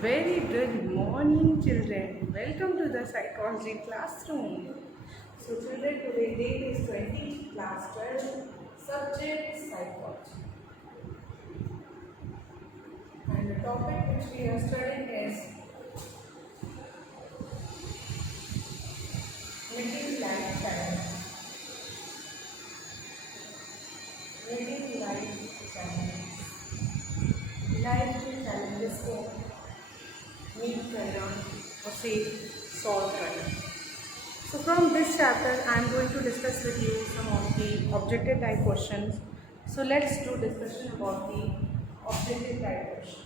Very good morning, children. Welcome to the psychology classroom. So, children, today date is 20, class 12, subject psychology. And the topic which we are studying is meeting life challenge. Meeting life challenges. Life के challenges को meet करना उसे solve करना. So from this chapter, I am going to discuss with you some of the objective type questions. So let's do discussion about the objective type questions.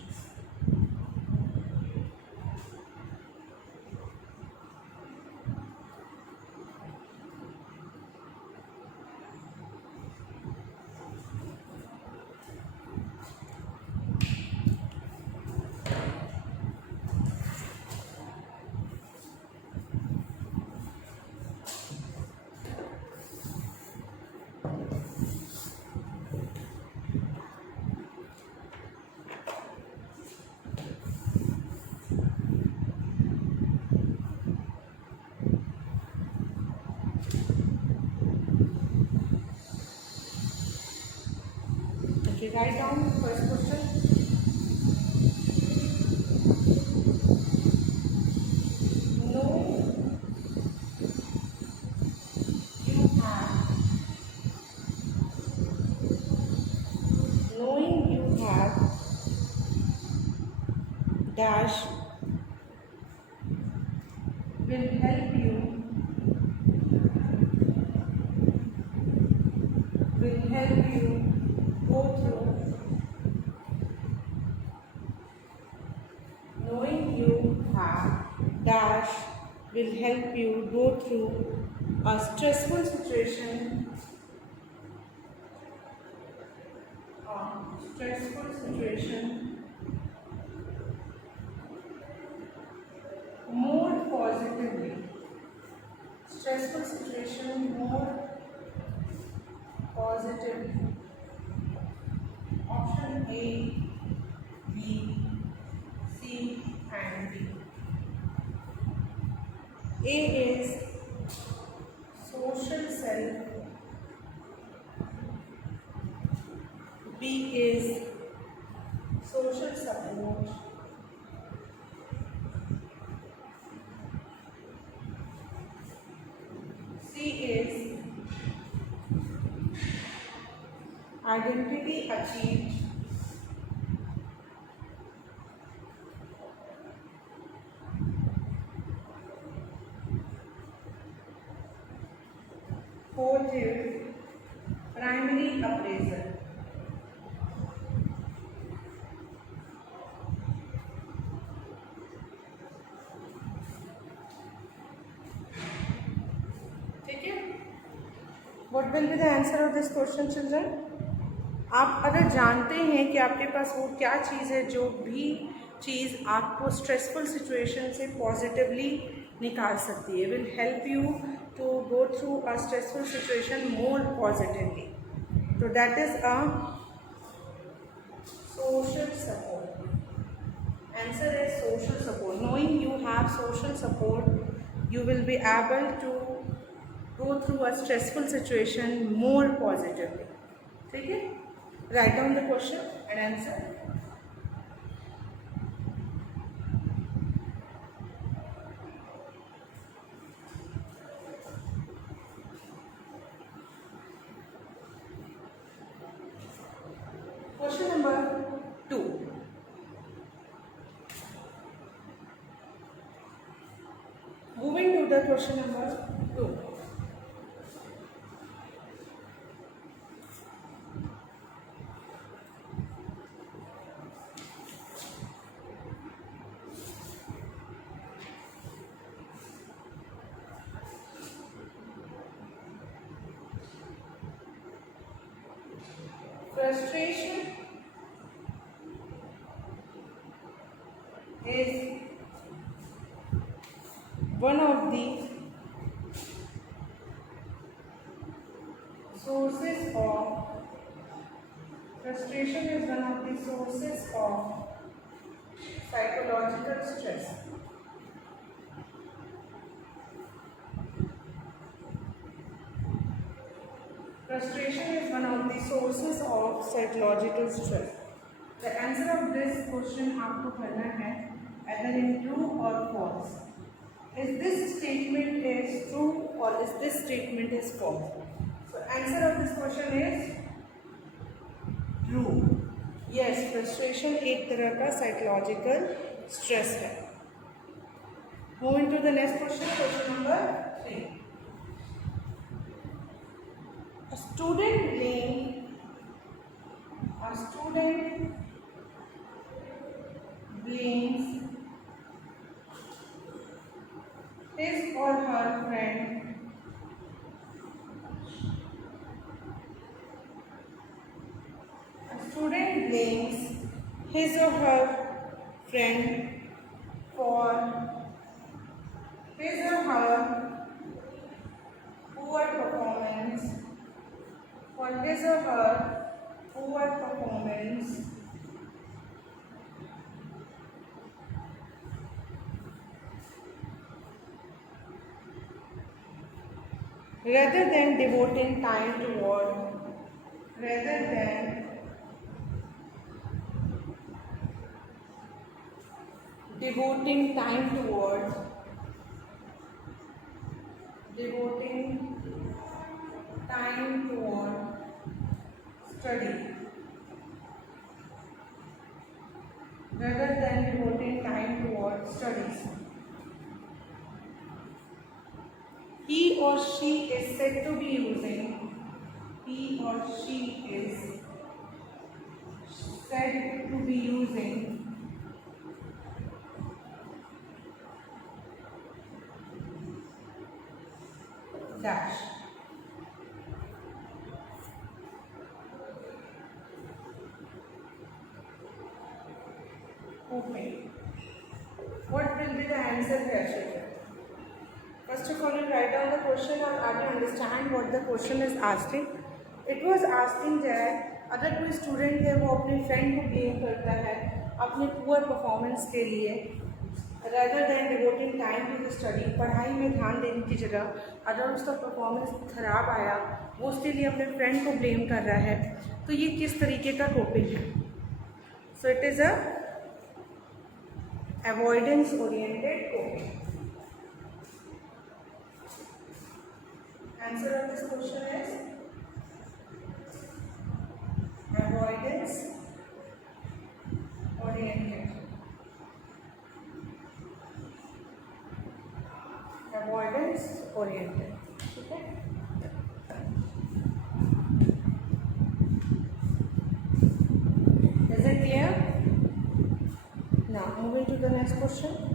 Okay, write down the first question. No, you have. Knowing you have dash will help you go through. Knowing you have dash will help you go through a stressful situation. More positively. Stressful situation more positively. Option A, B, C and D. A is social self. B is social support. C is identity achieved. Fourth is primary appraisal. ठीक है? What will be the answer of this question, children? आप अगर जानते हैं कि आपके पास वो क्या चीज़ है जो भी चीज़ आपको स्ट्रेसफुल सिचुएशन से पॉजिटिवली निकाल सकती है, will help you to go through a stressful situation more positively, तो that is a social support. Answer is social support. Knowing you have social support, you will be able to go through a stressful situation more positively. ठीक है? Write down the question and answer. Question number 2. Moving to the question number 2. Frustration is one of the sources of frustration is one of the sources of Psychological stress. Frustration is one of the sources of psychological stress. The answer of this question आपको करना है either in true or false. Is this statement is true or is this statement is false? So answer of this question is true. Yes, frustration एक तरह का psychological stress है. Moving to the next question, question number 3. A student blames his or her friend his or her friend for his or her poor performance rather than devoting time toward study. He or she is said to be using dash. Okay. What will be the answer here, children? First of all, you write down the question और आगे understand what the question is asking. It was asking that अगर कोई student है वो अपने friend को blame करता है अपने पुअर परफॉर्मेंस के लिए rather than devoting time to the study, पढ़ाई में ध्यान देने की जगह अगर उसका परफॉर्मेंस खराब आया वो उसके लिए अपने फ्रेंड को ब्लेम कर रहा है, तो ये किस तरीके का टॉपिक है? So it is a avoidance oriented topic. Answer of this question is avoidance oriented. ठीक है. Is it clear? Now moving to the next question.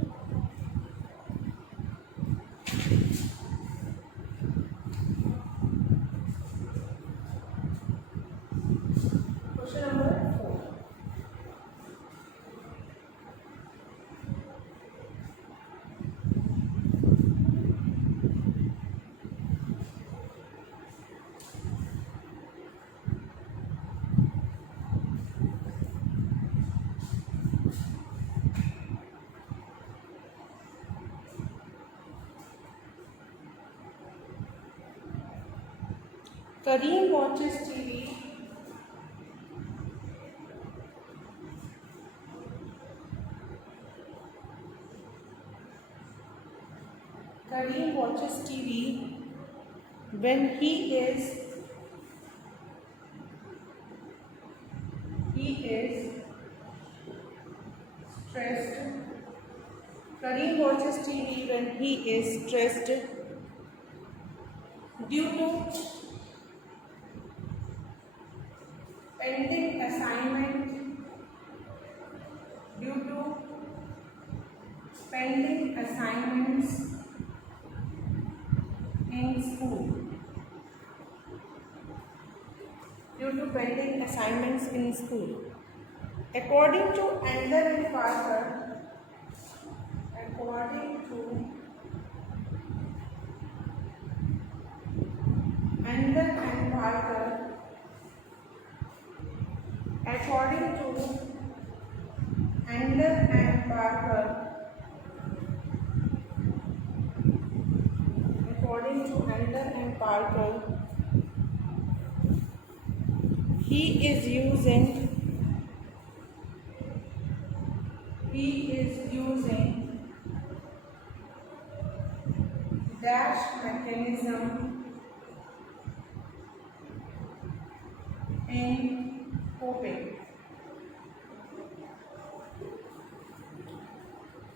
Kareem watches TV. Kareem watches TV when he is stressed. Kareem watches TV when he is stressed due to pending assignments in school. According to Andler and Parker, according to Andler and Parker, Alexander and Parker, he is using dash mechanism in coping.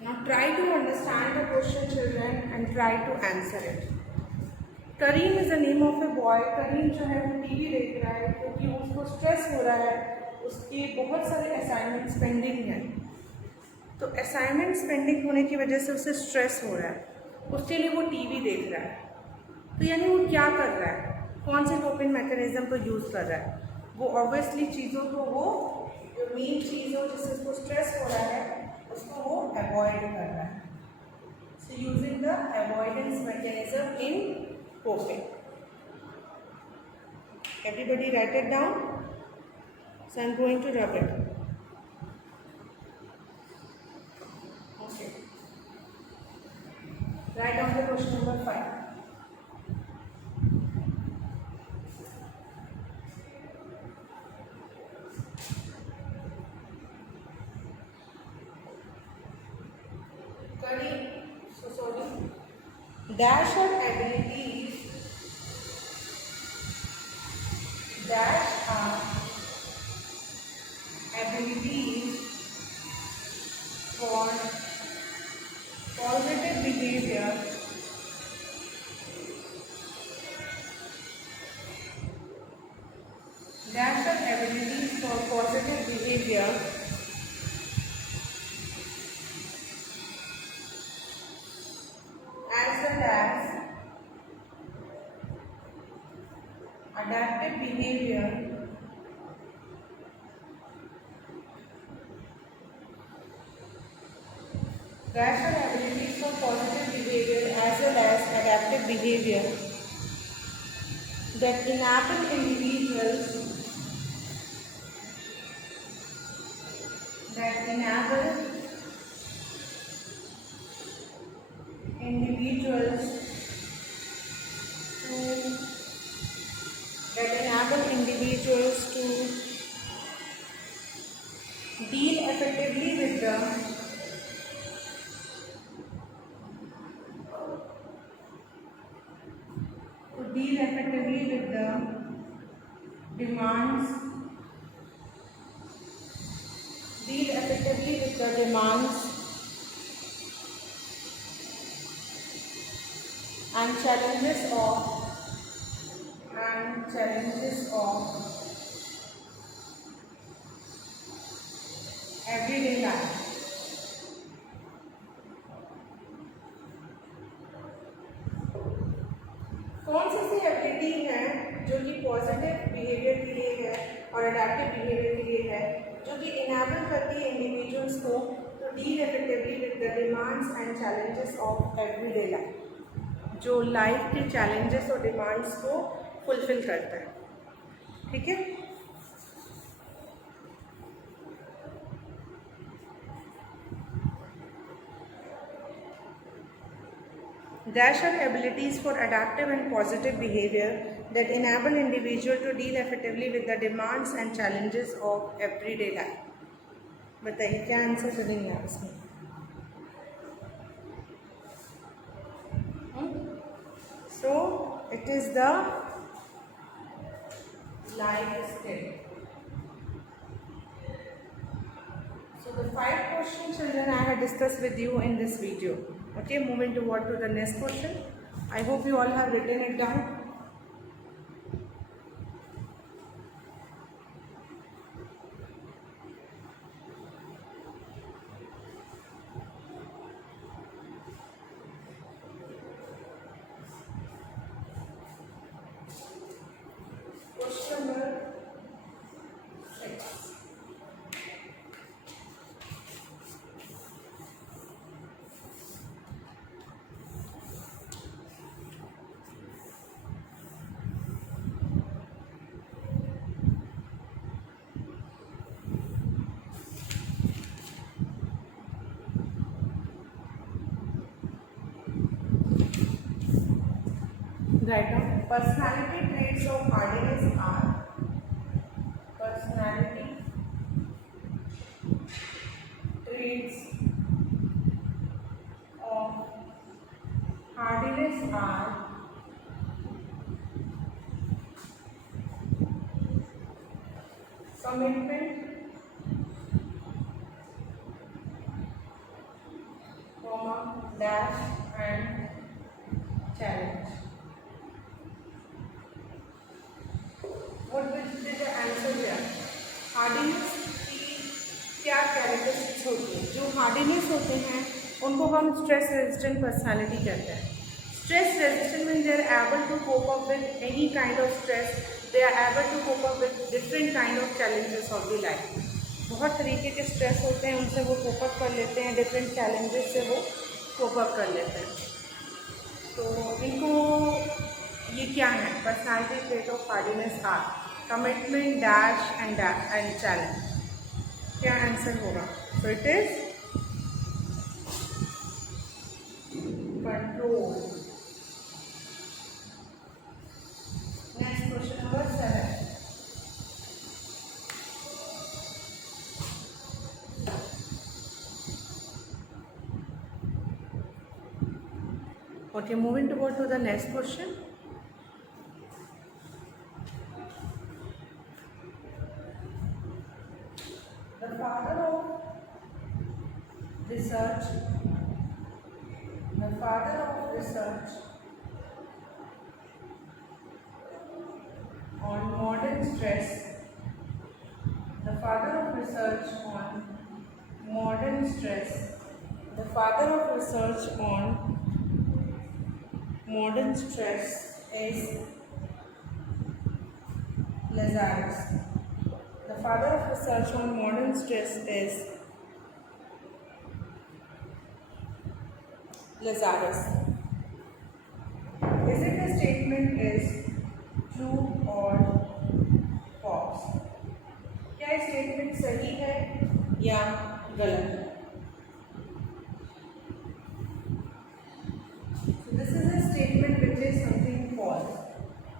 Now try to understand the question, children, and try to answer it. Karim is the name of a boy. Karim जो है वो TV देख रहा है क्योंकि उसको stress हो रहा है, उसके बहुत सारे असाइनमेंट्स पेंडिंग हैं. तो असाइनमेंट्स पेंडिंग होने की वजह से उसे स्ट्रेस हो रहा है, उसके लिए वो टीवी देख रहा है. तो यानी वो क्या कर रहा है, कौन से कोपिंग मैकेनिज्म को यूज़ कर रहा है? वो ऑब्वियसली चीज़ों को, वो जो मेन चीज़ हो जिससे उसको स्ट्रेस हो रहा है उसको वो अवॉइड कर रहा है. So using the avoidance mechanism in coping. Everybody write it down. So I'm going to rub it. Okay. Write down the question number 5. Dash are abilities. Dash are abilities for positive behavior. Dash are abilities for positive behavior as well as adaptive behavior rational abilities for positive behavior as well as adaptive behavior that enable individuals to deal effectively with the demands and challenges of everyday life. कौन सी ऐसी ability है जो कि positive behaviour के लिए है और adaptive behaviour के लिए है, जो कि इनेबल करती है इंडिविजुअल्स को to deal effectively with the demands and challenges of everyday life, जो लाइफ के चैलेंजेस और डिमांड्स को फुलफिल करता है. ठीक है. Dash are abilities for adaptive and positive behavior that enable individual to deal effectively with the demands and challenges of everyday life. बताइए क्या आंसर करेंगे आप इसमें? So it is the life skill. So the 5 questions, children, I have discussed with you in this video. Okay, moving toward to the next question. I hope you all have written it down. Question number 6. Write down. Personality traits of hardiness are personality traits of hardiness are commitment, dash and challenge. What will be the answer here? Hardiness की क्या characteristics होती हैं? जो hardiness होते हैं उनको हम stress resistant personality कहते हैं. Stress resistant mean they are able to cope up with any kind of stress. They are able to cope up with different kind of challenges of the life. बहुत तरीके के stress होते हैं, उनसे वो cope up कर लेते हैं, डिफरेंट चैलेंजेस से वो कोप अप कर लेते हैं. तो इनको ये क्या है? Personality trait of hardiness are commitment, dash and challenge. क्या आंसर होगा? So it is control. Next question number 7. Okay, moving toward to the next question. The father of research on modern stress. The father of research on modern stress. The father of research on modern stress is Lazarus. The father of research on modern stress is Lazarus. Is it a statement is true or false? क्या ये statement सही है या गलत है? So this is a statement which is something false.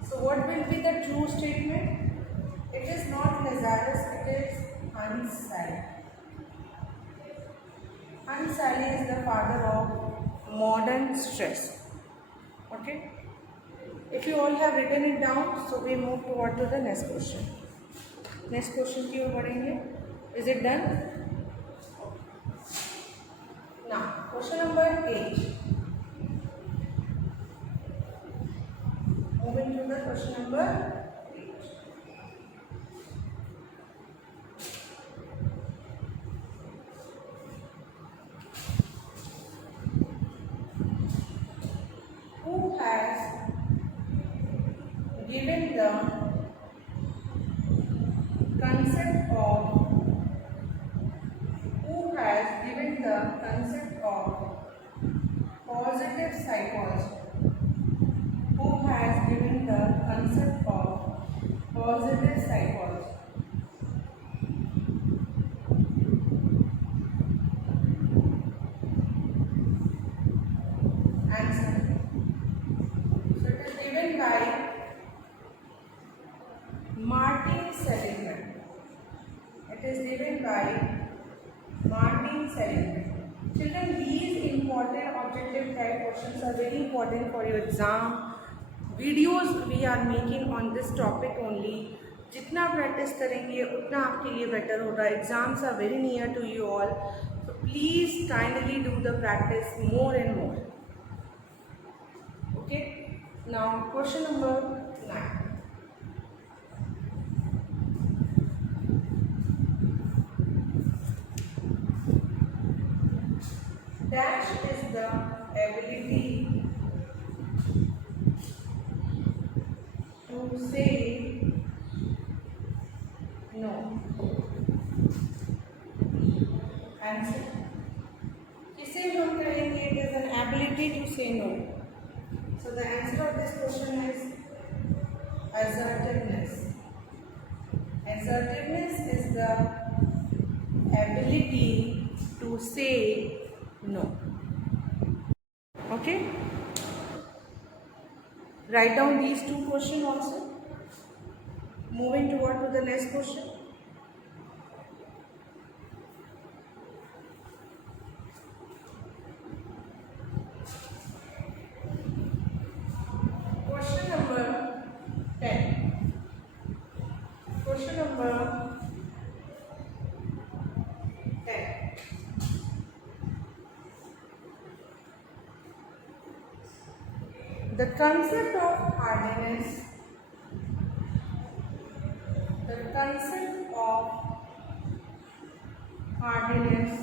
So what will be the true statement? It is not Lazarus, it is Hans Sally. Hans Sally is the father of modern stress. Okay? If you all have written it down, so we move toward to the next question. Next question की ओर बढ़ेंगे. Is it done? Now, question number 8. Moving to the question number 8. Who has given the concept of positive psychology? Who has given the concept of positive psychology? Answer. So it is given by Martin Seligman. It is given by Martin Seligman. Children, these important objective type questions are very important for your exam. Videos we are making on this topic only. जितना practice करेंगे उतना आपके लिए better होगा. Exams are very near to you all, so please kindly do the practice more and more. Okay, now question number 9. Dash is the ability to say no. Answer. किसे हम कहेंगे? It is an ability to say no. So the answer of this question is assertiveness. Assertiveness is the ability to say no. Okay. Write down these two questions also. Moving toward to the next question. Question number 10. Question number 10. The concept of hardiness. The concept of hardiness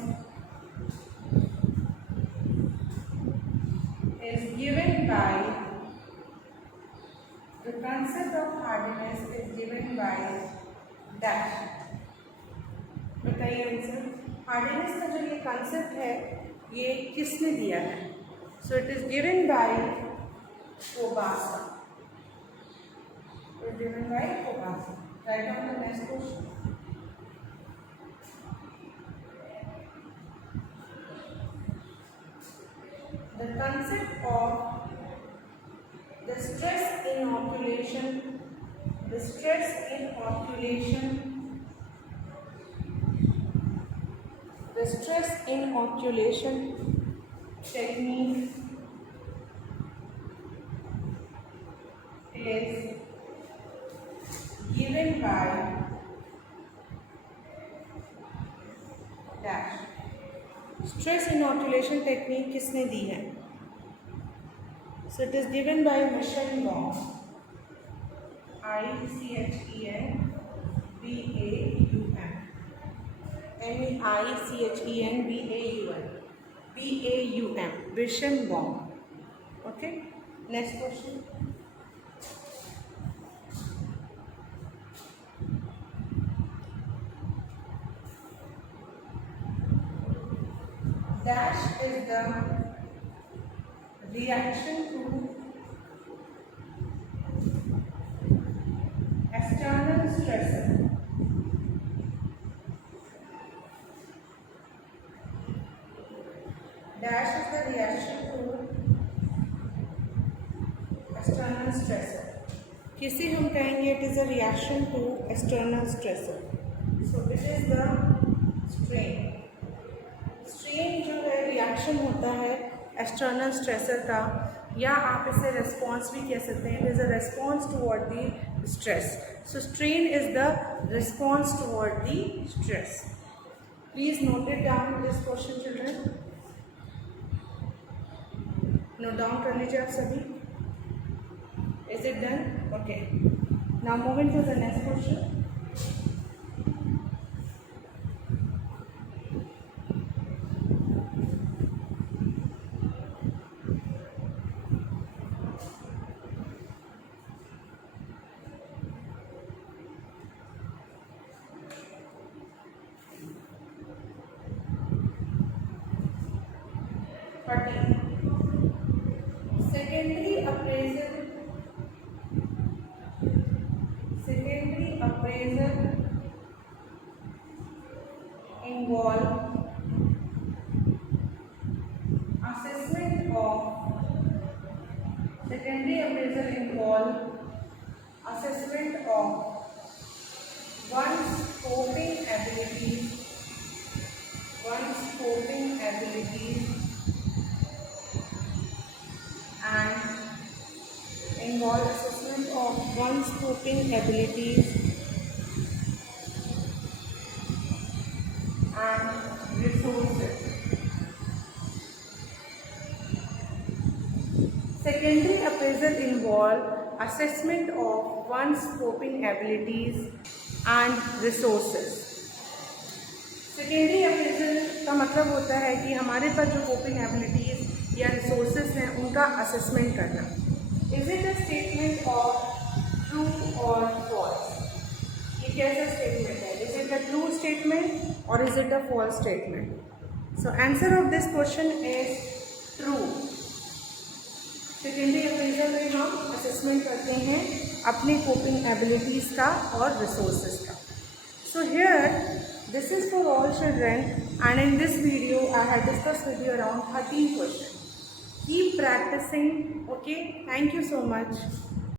is given by. The concept of hardiness is given by dash. बताइए answer. Hardness का जो ये concept है ये किसने दिया है? So it is given by Kobasa. It is given by Kobasa. Write down the next question. The concept of the stress inoculation technique is given by dash. Stress inoculation technique किसने दी है? So it is given by Michel Baum. ICHEN BAUM. MEICHEN BAUM. Michel Baum. Okay. Next question. Dash is the reaction to external stressor. Dash is the reaction to external stressor. किसे हम कहेंगे it is a reaction to external stressor. So it is the strain. Strain जो है reaction होता है external stressor का, या आप इसे रेस्पॉन्स भी कह सकते हैं. It is a response toward the stress. So strain is the response toward the stress. Please note it down this question children. Note down कर लीजिए आप सभी. Is it done? Okay. Now moving to the next question. Secondary appraisal involve assessment of one's coping abilities and involve assessment of one's coping abilities and resources. Secondary appraisal involve assessment of one's coping abilities and resources. Secondary appraisal का मतलब होता है कि हमारे पास जो coping abilities या resources हैं उनका असेसमेंट करना. Is it a statement of true और फॉल्स? ये कैसा स्टेटमेंट है? Is it a true statement और is it a false statement? So answer of this question is true. Secondary appraisal में हम असेसमेंट करते हैं अपनी कोपिंग एबिलिटीज़ का और रिसोर्सेज का. So here this is for all children, and in this video I have discussed with you around 13 questions. Keep practicing. Okay, thank you so much.